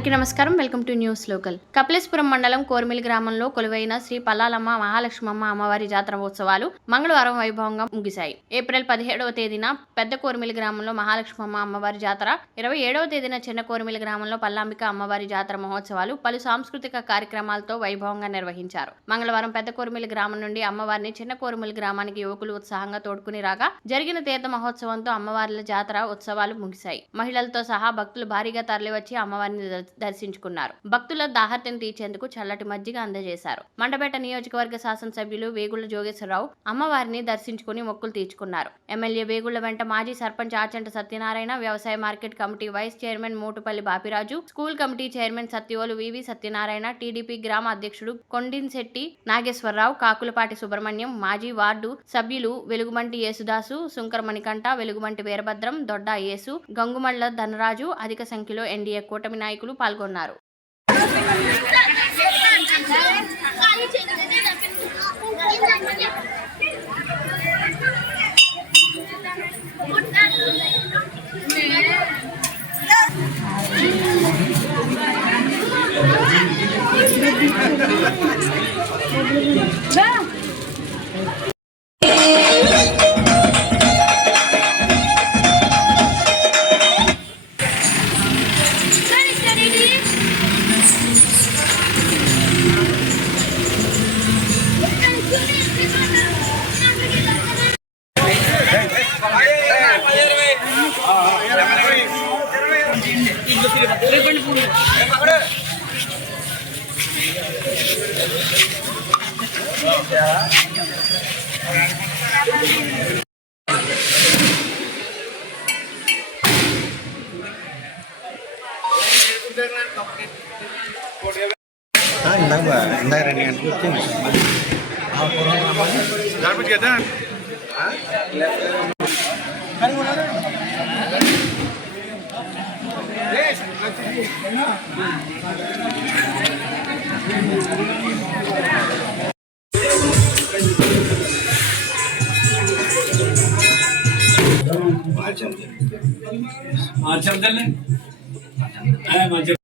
అందరికీ నమస్కారం. Welcome to news local. Kapileswaram మండలం కోర్మిల్ గ్రామంలో కొలువైన శ్రీ పల్లాలమ్మ మహాలక్ష్మమ్మ అమ్మవారి జాతర ఉత్సవాలు మంగళవారం వైభవంగా ముగిశాయి. ఏప్రిల్ 17వ తేదీన పెద్ద కోర్మిల్ గ్రామంలో మహాలక్ష్మమ్మ అమ్మవారి జాతర, 27వ తేదీన చిన్న కోర్మిల్ గ్రామంలో పల్లాంబిక అమ్మవారి జాతర మహోత్సవాలు పలు సాంస్కృతిక కార్యక్రమాలతో వైభవంగా నిర్వహించారు. మంగళవారం పెద్ద కోర్మిల్ గ్రామం నుండి అమ్మవారిని చిన్న కోర్మిల్ గ్రామానికి యువకులు ఉత్సాహంగా తోడుకుని రాగా జరిగిన తీర్థ మహోత్సవంతో అమ్మవార్ల జాతర ఉత్సవాలు ముగిశాయి. మహిళలతో సహా భక్తులు భారీగా తరలివచ్చి అమ్మవారిని దర్శించుకున్నారు. భక్తుల దాహర్తిని తీర్చేందుకు చల్లటి మజ్జిగ అందజేశారు. మండపేట నియోజకవర్గ శాసనసభ్యులు వేగుళ్ల జోగేశ్వరరావు అమ్మవారిని దర్శించుకుని మొక్కులు తీర్చుకున్నారు. ఎమ్మెల్యే వేగుళ్ల వెంట మాజీ సర్పంచ్ ఆచంట సత్యనారాయణ, వ్యవసాయ market committee vice chairman Motupalli Bapiraju, school committee chairman Satyolu V V Satyanarayana, TDP గ్రామ అధ్యక్షుడు కొండిన్శెట్టి నాగేశ్వరరావు, కాకులపాటి సుబ్రహ్మణ్యం, మాజీ వార్డు సభ్యులు వెలుగుమంటి యేసుదాసు, సుంకర మణికంఠ, వెలుగుమంటి వీరభద్రం, దొడ్డా యేసు, గంగుమళ్ల ధనరాజు, అధిక సంఖ్యలో ఎన్డీఏ కూటమి నాయకులు పాల్గొన్నారు. ఇందాక 2 గంటలకు వచ్చింది కదా. మార్చం